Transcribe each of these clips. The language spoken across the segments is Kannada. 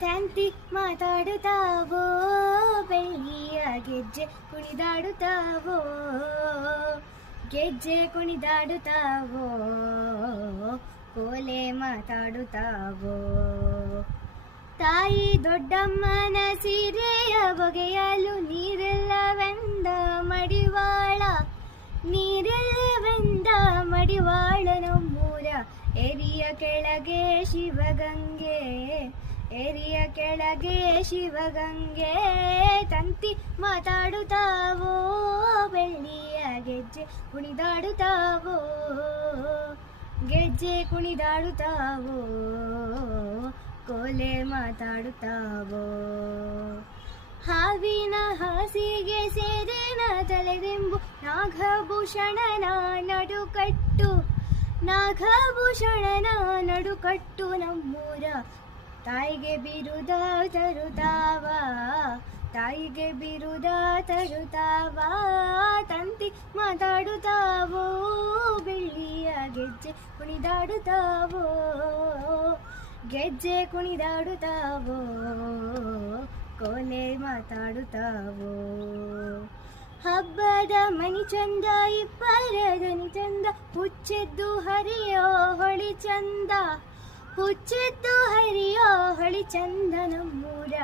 ತಂತಿ ಮಾತಾಡುತ್ತಾವೋ, ಬೆಳ್ಳಿಯ ಗೆಜ್ಜೆ ಕುಣಿದಾಡುತ್ತಾವೋ, ಗೆಜ್ಜೆ ಕುಣಿದಾಡುತ್ತಾವೋ, ಕೋಲೆ ಮಾತಾಡುತ್ತಾವೋ. ತಾಯಿ ದೊಡ್ಡಮ್ಮನ ಸೀರೆಯ ಬಗೆಯಲು ನೀರೆಲ್ಲವೆಂದ ಮಡಿವಾಳ, ನೀರೆಲ್ಲವೆಂದ ಮಡಿವಾಳ. ನಮ್ಮೂರ ಎರಿಯ ಕೆಳಗೆ ಶಿವಗಂಗೆ, ಎರಿಯ ಕೆಳಗೆ ಶಿವಗಂಗೆ. ತಂತಿ ಮಾತಾಡುತ್ತಾವೋ, ಬೆಳ್ಳಿಯ ಗೆಜ್ಜೆ ಕುಣಿದಾಡುತ್ತಾವೋ, ಗೆಜ್ಜೆ ಕುಣಿದಾಡುತ್ತಾವೋ, ಕೋಲೆ ಮಾತಾಡುತ್ತಾವೋ. ಹಾವಿನ ಹಾಸಿಗೆ ಸೇರಿನ ತಲೆದಿಂಬು, ನಾಗಭೂಷಣನ ನಡುಕಟ್ಟು, ನಾಗಭೂಷಣನ ನಡುಕಟ್ಟು. ನಮ್ಮೂರ ತಾಯಿಗೆ ಬಿರುದ ತರುತ್ತಾವ, ತಾಯಿಗೆ ಬಿರುದ ತರುತ್ತಾವ. ತಂತಿ ಮಾತಾಡುತ್ತಾವೋ, ಬೆಳ್ಳಿಯ ಗೆಜ್ಜೆ ಕುಣಿದಾಡುತ್ತಾವೋ, ಗೆಜ್ಜೆ ಕುಣಿದಾಡುತ್ತಾವೋ, ಕೋಲೆ ಮಾತಾಡುತ್ತಾವೋ. ಹಬ್ಬದ ಮನಿ ಚಂದ, ಇಬ್ಬರ ದನಿ ಚಂದ, ಹುಚ್ಚೆದ್ದು ಹರಿಯೋ ಹೊಳಿ ಚಂದ, ಹುಚ್ಚೆದ್ದು ಹರಿಯೋ ಹೊಳಿ ಚಂದ. ನಮ್ಮೂರ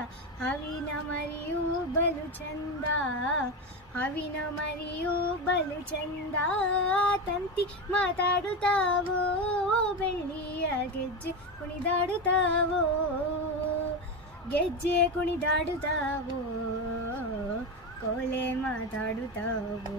ಹವಿನ ಮರಿಯೂ ಬಲು ಚಂದ, ಹವಿನ ಮರಿಯೂ ಬಲು ಚಂದ. ತಂತಿ ಮಾತಾಡುತ್ತಾವೋ, ಬೆಳ್ಳಿಯ ಗೆಜ್ಜೆ ಕುಣಿದಾಡುತ್ತಾವೋ, ಗೆಜ್ಜೆ ಕುಣಿದಾಡುತ್ತಾವೋ, ಕೋಲೆ ಮಾತಾಡುತ್ತಾವೋ.